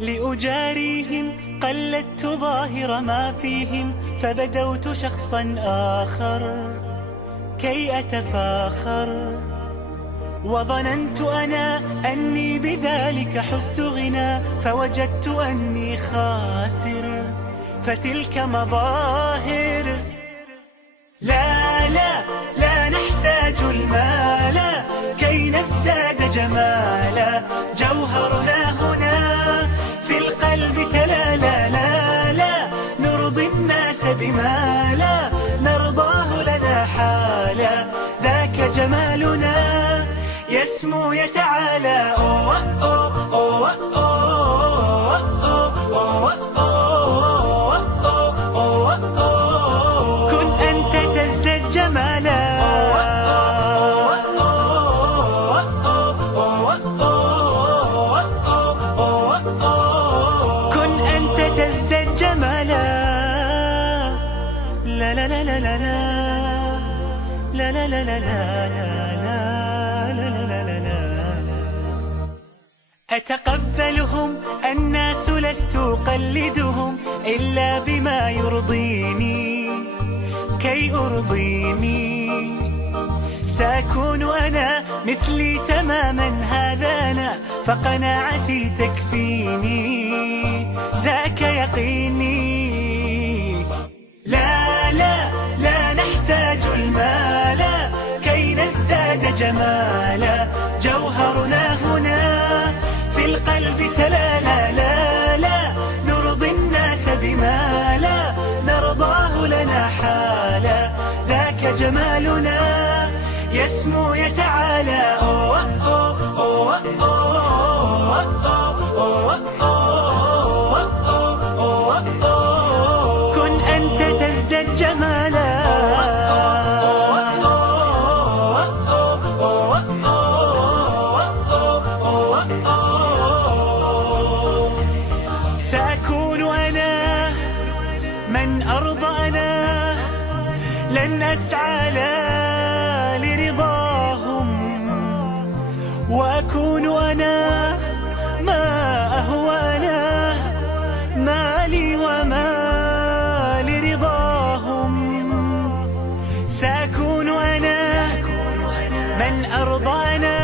لأجاريهم قلدت ظاهر ما فيهم، فبدوت شخصا آخر كي أتفاخر، وظننت أنا أني بذلك حزت غنى، فوجدت أني خاسر، فتلك مظاهر. لا لا لا نحتاج المال كي نزداد جمالا، جوهرنا هنا في القلب تلالا. لا لا نرضي الناس بما لا نرضاه لنا حالا، ذاك جمالنا يسمو يتعالى. أوه أوه أوه أوه أوه أوه أوه أوه. كن أنت تزداد جمالا، كن أنت تزداد جمالا. لا لا لا لا لا لا لا لا لا لا. أتقبلهم الناس لست أقلدهم إلا بما يرضيني كي أرضيني، سأكون أنا مثلي تماما هذا أنا، فقناعتي تكفيني ذاك يقيني. لا لا لا نحتاج المال كي نزداد جمالا، جوهرنا هنا في القلب تلالا. لا لا نرضي الناس بما لا نرضاه لنا حالا، ذاك جمالنا يسمو يتعالى. أوه أوه أوه أوه أوه أوه أوه. كن أنت تزداد جمالا، سأكون أنا من أرضى أنا، لن أسعى لا لرضاهم، وأكون أنا ما أهوى أنا، ما لي وما لرضاهم. سأكون أنا من أرضى أنا،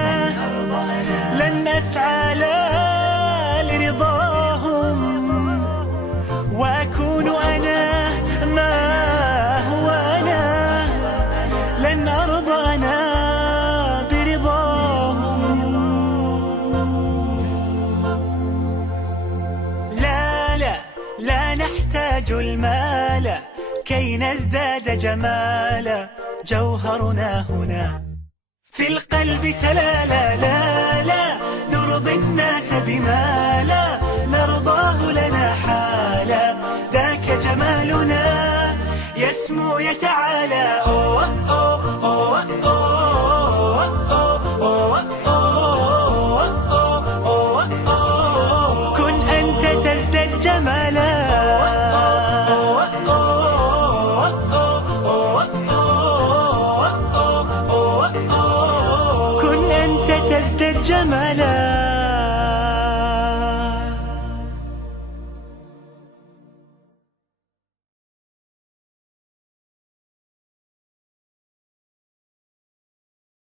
لن أسعى لا لرضاهم، وأكون أنا ما هو أنا، لن أرضى أنا برضاهم. لا لا لا نحتاج المال كي نزداد جمالا، جوهرنا هنا في القلب تلالا. لا لا نرضي الناس بما لا نرضاه لنا حالا، ذاك جمالنا يسمو يتعالى. أوه أوه أوه أوه أوه أوه أوه. كن أنت تزداد جمالا، كن أنت تزداد جمالا.